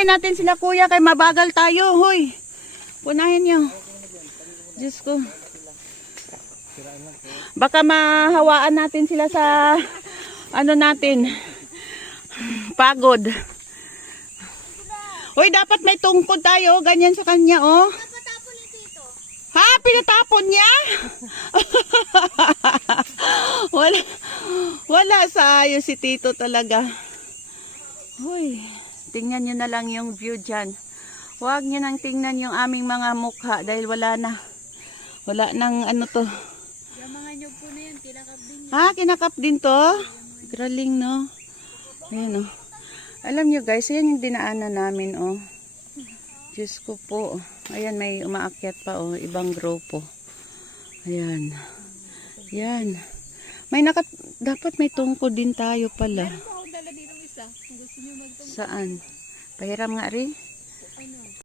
Unahin natin sila kuya kay mabagal tayo. Hoy. Punahin nyo. Diyos ko. Baka mahawaan natin sila sa ano natin. Pagod. Hoy, dapat may tungkod tayo. Ganyan sa kanya, oh. Napatapon ni Tito. Ha? Pinatapon niya? Wala sa ayos si Tito talaga. Hoy, tingnan nyo na lang yung view dyan. Huwag nyo nang tingnan yung aming mga mukha dahil wala na. Wala nang ano to. Yung mga nyug po na yan, kinakap din yan. Ha? Kinakap din to? Graling, no? Ayan, oh. Alam nyo guys, ayan yung dinaanan namin, oh. Diyos ko po. Ayan, may umaakyat pa, oh. Ibang grupo. Ayan. Ayan. Dapat may tungkod din tayo pala. Meron pa akong dala dito isa. Kung gusto nyo magtungkod. Saan? Pahiram nga rin.